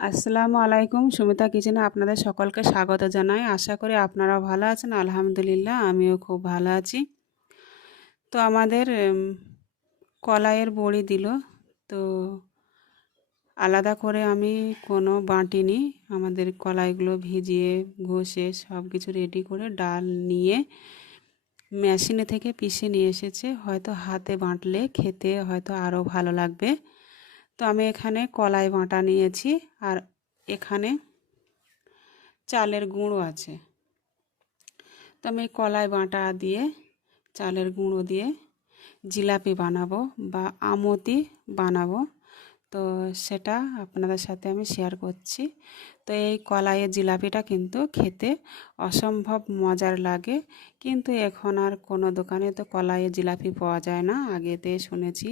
আসসালামু আলাইকুম। সুমিতা কিচেনে আপনাদের সকলকে স্বাগত জানাই। আশা করি আপনারা ভালো আছেন। আলহামদুলিল্লাহ আমিও খুব ভালো আছি। তো আমাদের কলাইয়ের বড়ি দিল। তো আলাদা করে আমি কোনো বাটিনি। আমাদের কলাইগুলো ভিজিয়ে ঘষে সব কিছু রেডি করে ডাল নিয়ে মেশিনে থেকে পিষে নিয়ে এসেছে। হয়তো হাতে বাটলে খেতে হয়তো আরও ভালো লাগবে। তো আমি এখানে কলাই বাটা নিয়েছি আর এখানে চালের গুঁড়ো আছে। তো আমি কলাই বাটা দিয়ে চালের গুঁড়ো দিয়ে জিলাপি বানাবো বা আমতি বানাবো। তো সেটা আপনাদের সাথে আমি শেয়ার করছি। তো এই কলাইয়ের জিলাপিটা কিন্তু খেতে অসম্ভব মজার লাগে, কিন্তু এখন আর কোনো দোকানে তো কলাইয়ের জিলাপি পাওয়া যায় না। আগেতে শুনেছি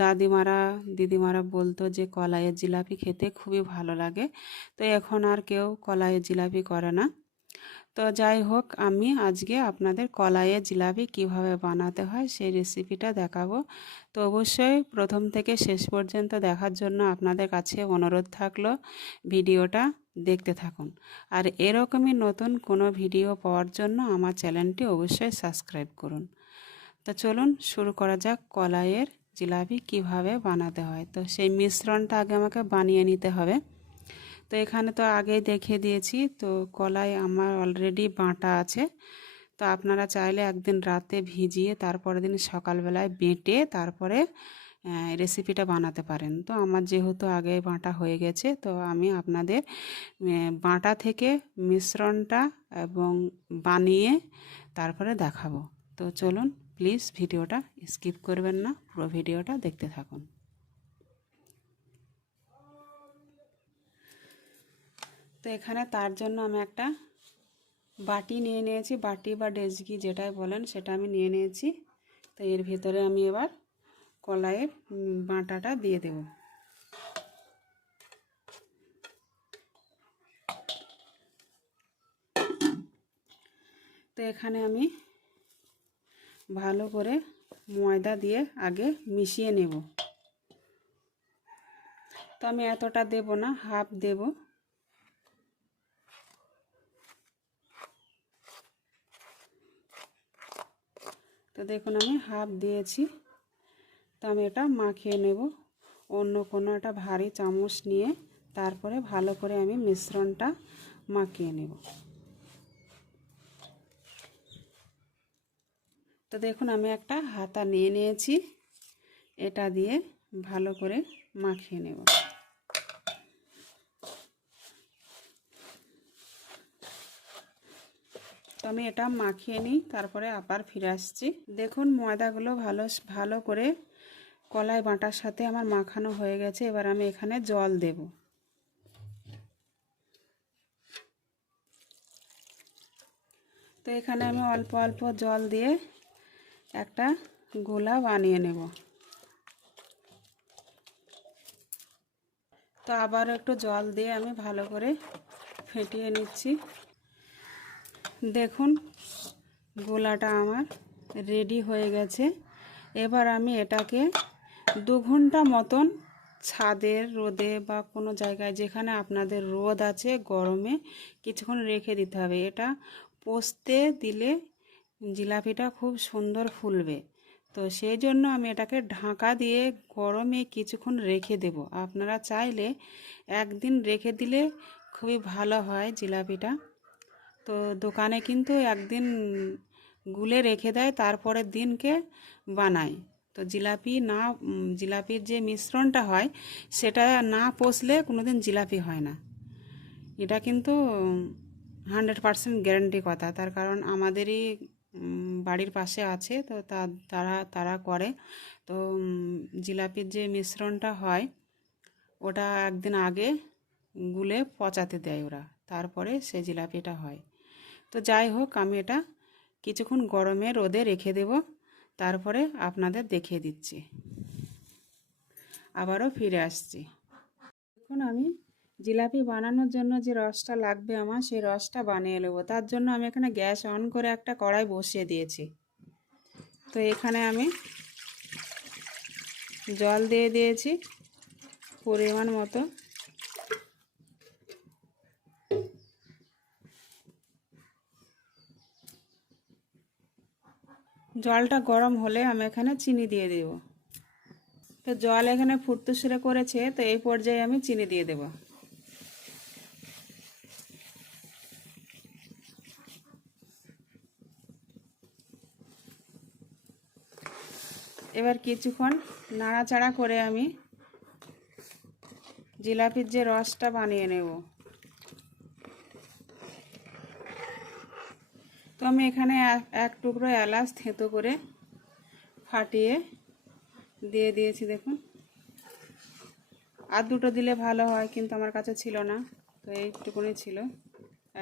দাদিমারা দিদিমারা বলতো যে কলাইয়ের জিলাপি খেতে খুবই ভালো লাগে। তো এখন আর কেউ কলাইয়ের জিলাপি করে না। তো যাই হোক, আমি আজকে আপনাদের কলাইয়ের জিলাপি কিভাবে বানাতে হয় সেই রেসিপিটা দেখাবো। তো অবশ্যই প্রথম থেকে শেষ পর্যন্ত দেখার জন্য আপনাদের কাছে অনুরোধ থাকলো ভিডিওটা দেখতে থাকুন। আর এরকমই নতুন কোনো ভিডিও পাওয়ার জন্য আমার চ্যানেলটি অবশ্যই সাবস্ক্রাইব করুন। তো চলুন শুরু করা যাক কলাইয়ের জিলাপি কিভাবে বানাতে হয়। তো সেই মিশ্রণটা আগে আমাকে বানিয়ে নিতে হবে। তো এখানে তো আগেই দেখিয়ে দিয়েছি। তো কলাই আমার অলরেডি বাটা আছে। তো আপনারা চাইলে একদিন রাতে ভিজিয়ে তারপরের দিন সকালবেলায় বেটে তারপরে রেসিপিটা বানাতে পারেন। তো আমার যেহেতু আগে বাটা হয়ে গেছে, তো আমি আপনাদের বাটা থেকে মিশ্রণটা এবং বানিয়ে তারপরে দেখাবো। তো চলুন প্লিজ ভিডিওটা স্কিপ করবেন না, পুরো ভিডিওটা দেখতে থাকুন। তো এখানে তার জন্য আমি একটা বাটি নিয়ে নিয়েছি, বাটি বা ডেচকি যেটাই বলেন সেটা আমি নিয়ে নিয়েছি। তো এর ভিতরে আমি এবার কলাইয়ের বাটাটা দিয়ে দেব। তো এখানে আমি ভালো করে ময়দা দিয়ে আগে মিশিয়ে নেব। তো আমি এতটা দেব না, হাফ দেব। তো দেখুন আমি হাফ দিয়েছি। তো আমি এটা মাখিয়ে নেব অন্য কোনো একটা ভারী চামচ নিয়ে। তারপরে ভালো করে আমি মিশ্রণটা মাখিয়ে নেব। তো দেখুন আমি একটা হাতা নিয়ে নিয়েছি, এটা দিয়ে ভালো করে মাখিয়ে নেব। তো আমি এটা মাখিয়ে নিই, তারপরে আবার ফিরে আসছি। দেখুন ময়দাগুলো ভালো করে কলাই বাটার সাথে আমার মাখানো হয়ে গেছে। এবার আমি এখানে জল দেব। তো এখানে আমি অল্প অল্প জল দিয়ে একটা গোলা বানিয়ে নেব। তো আবার একটু জল দিয়ে আমি ভালো করে ফেটিয়ে নিচ্ছি। দেখুন গোলাটা আমার রেডি হয়ে গেছে। এবার আমি এটাকে 2 ঘন্টা মতন ছাদের রোদে বা কোনো জায়গায় যেখানে আপনাদের রোদ আছে গরমে কিছুক্ষণ রেখে দিতে হবে। এটা পোস্তে দিলে জিলাপিটা খুব সুন্দর ফুলবে। তো সেই জন্য আমি এটাকে ঢাকা দিয়ে গরমে কিছুক্ষণ রেখে দেব। আপনারা চাইলে একদিন রেখে দিলে খুবই ভালো হয় জিলাপিটা। তো দোকানে কিন্তু একদিন গুলে রেখে দেয়, তারপরের দিনকে বানায়। তো জিলাপির যে মিশ্রণটা হয় সেটা না পচলে কোনোদিন জিলাপি হয় না। এটা কিন্তু 100% গ্যারান্টি কথা। তার কারণ আমাদেরই বাড়ির পাশে আছে, তো তারা করে। তো জিলাপির যে মিশ্রণটা হয় ওটা একদিন আগে গুলে পচাতে দেয় ওরা, তারপরে সে জিলাপিটা হয়। তো যাই হোক, আমি এটা কিছুক্ষণ গরমে রোদে রেখে দেব, তারপরে আপনাদের দেখিয়ে দিচ্ছি। আবারও ফিরে আসছি। এখন আমি জিলাপি বানানোর জন্য যে রসটা লাগবে আমার, সেই রসটা বানিয়ে নেব। তার জন্য আমি এখানে গ্যাস অন করে একটা কড়াই বসিয়ে দিয়েছি। তো এখানে আমি জল দিয়ে দিয়েছি পরিমাণ মতো। জলটা গরম হলে আমি এখানে চিনি দিয়ে দেব। তো জল এখানে ফুটতে শুরু করেছে, তো এই পর্যায়ে আমি চিনি দিয়ে দেব। এবার কিছুক্ষণ নাড়াচাড়া করে আমি জিলাপির যে রসটা বানিয়ে নেব। তো আমি এখানে এক টুকরো এলাচ থেঁতো করে ফাটিয়ে দিয়ে দিয়েছি। দেখুন, আর দুটো দিলে ভালো হয়, কিন্তু আমার কাছে ছিল না, তো এইটুকুনি ছিল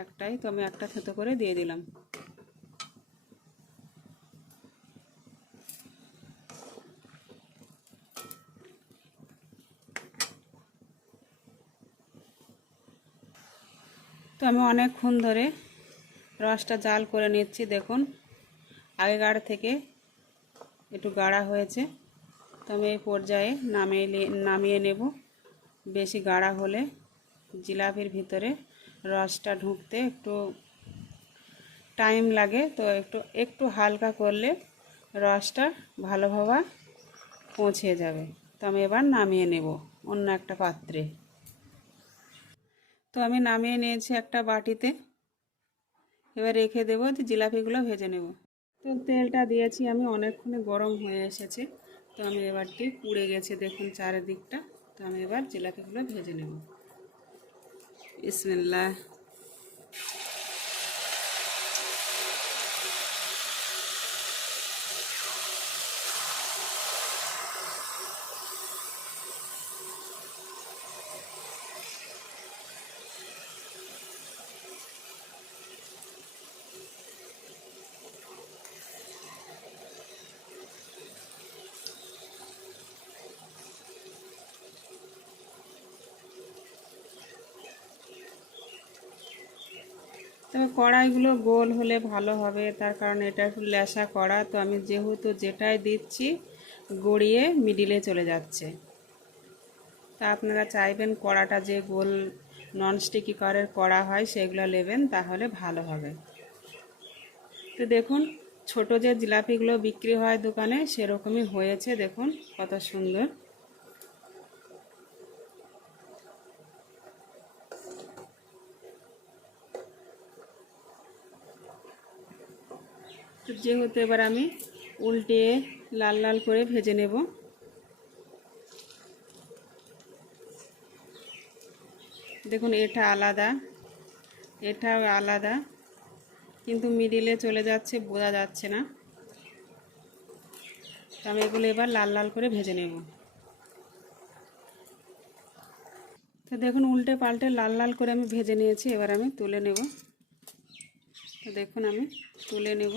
একটাই, তো আমি একটা থেঁতো করে দিয়ে দিলাম। তো আমি অনেকক্ষণ ধরে রসটা জাল করে নিচ্ছি। দেখুন, আগেকার থেকে একটু গাঢ়া হয়েছে, তো আমি এই পর্যায়ে নামিয়ে নেব। বেশি গাঢ়া হলে জিলাপির ভিতরে রসটা ঢুকতে একটু টাইম লাগে, তো একটু হালকা করলে রসটা ভালোভাবে পৌঁছে যাবে। তো আমি এবার নামিয়ে নেব অন্য একটা পাত্রে। তো আমি নামিয়ে নিয়েছি একটা বাটিতে। এবার রেখে দেবো, জিলাপিগুলো ভেজে নেব। তো তেলটা দিয়েছি আমি, অনেকক্ষণে গরম হয়ে এসেছে, তো আমি এবারটি পুড়ে গেছে দেখুন চারিদিকটা। তো আমি এবার জিলাপিগুলো ভেজে নেব। বিসমিল্লাহ। তবে কড়াইগুলো গোল হলে ভালো হবে, তার কারণ এটা একটু ল্যাসা কড়া, তো আমি যেহেতু যেটাই দিচ্ছি গড়িয়ে মিডিলে চলে যাচ্ছে। তা আপনারা চাইবেন কড়াটা যে গোল ননস্টিকি কড়ার কড়া হয় সেগুলো নেবেন, তাহলে ভালো হবে। তো দেখুন, ছোট যে জিলাপিগুলো বিক্রি হয় দোকানে সেরকমই হয়েছে। দেখুন কত সুন্দর। তো যেহেতু এবার আমি উল্টিয়ে লাল লাল করে ভেজে নেব। দেখুন, এটা আলাদা, এটাও আলাদা, কিন্তু মিডিলে চলে যাচ্ছে, বোঝা যাচ্ছে না। তো আমি এগুলো এবার লাল লাল করে ভেজে নেব। তো দেখুন, উল্টে পাল্টে লাল লাল করে আমি ভেজে নিয়েছি, এবার আমি তুলে নেব। তো দেখুন, আমি তুলে নেব।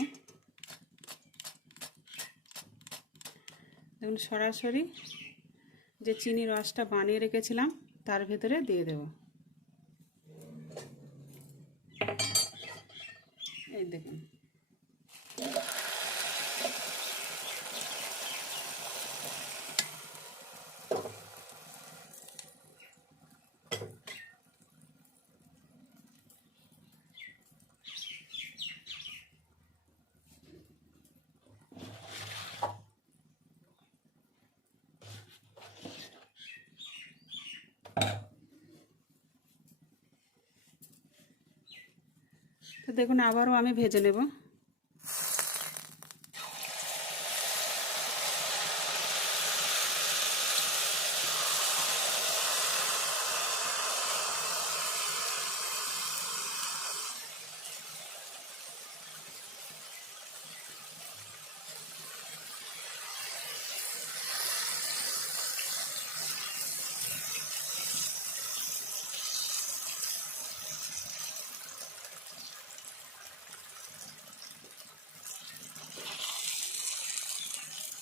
দেখুন, সরাসরি যে চিনি রসটা বানিয়ে রেখেছিলাম তার ভেতরে দিয়ে দেব। এই দেখুন। তো দেখুন, আবারও আমি ভেজে নেব।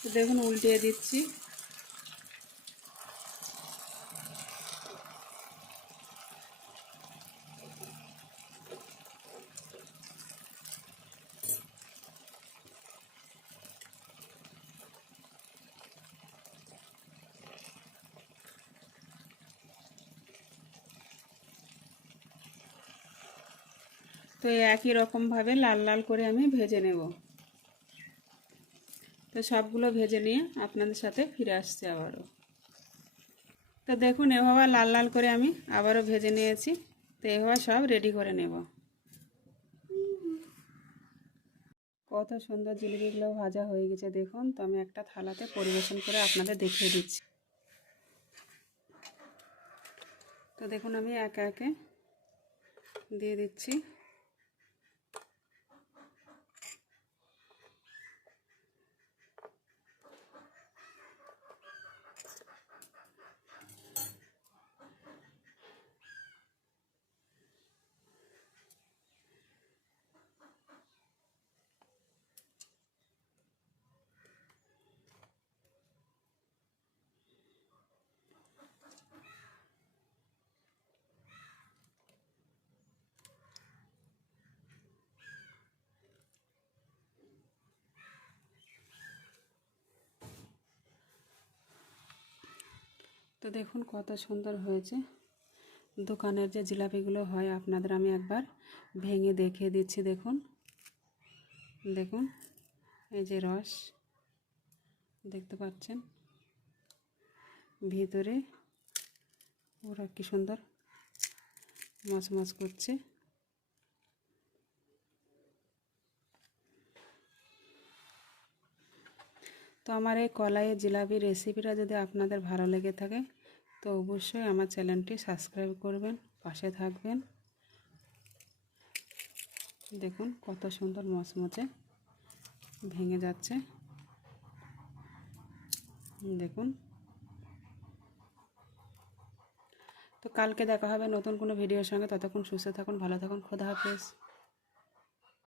তো দেখুন, উল্টিয়ে দিচ্ছি। তো একই রকমভাবে লাল লাল করে আমি ভেজে নেব। তো সবগুলো ভেজে নিয়ে আপনাদের সাথে ফিরে আসছি আবারও। তো দেখুন এভাবে লাল লাল করে আমি আবারও ভেজে নিয়েছি। তো এভাবে সব রেডি করে নেব। কত সুন্দর জিলিপিগুলো ভাজা হয়ে গেছে দেখুন। তো আমি একটা থালাতে পরিবেশন করে আপনাদের দেখিয়ে দিচ্ছি। তো দেখুন আমি একে একে দিয়ে দিচ্ছি। তো দেখুন কত সুন্দর হয়েছে। দোকানের যে জিলাপিগুলো হয় আপনাদের আমি একবার ভেঙে দেখিয়ে দিচ্ছি। দেখুন দেখুন এই যে রস দেখতে পাচ্ছেন, ভিতরে ওরা কি সুন্দর মচমচ করছে। তো আমার এই কলাইয়ের জিলাপি রেসিপিটা যদি আপনাদের ভালো লেগে থাকে তো অবশ্যই আমার চ্যানেলটি সাবস্ক্রাইব করবেন, পাশে থাকবেন। দেখুন কত সুন্দর মচমচে ভেঙে যাচ্ছে দেখুন। তো কালকে দেখা হবে নতুন কোনো ভিডিওর সঙ্গে। ততক্ষণ সুস্থ থাকুন, ভালো থাকুন, খোদা হাফেজ।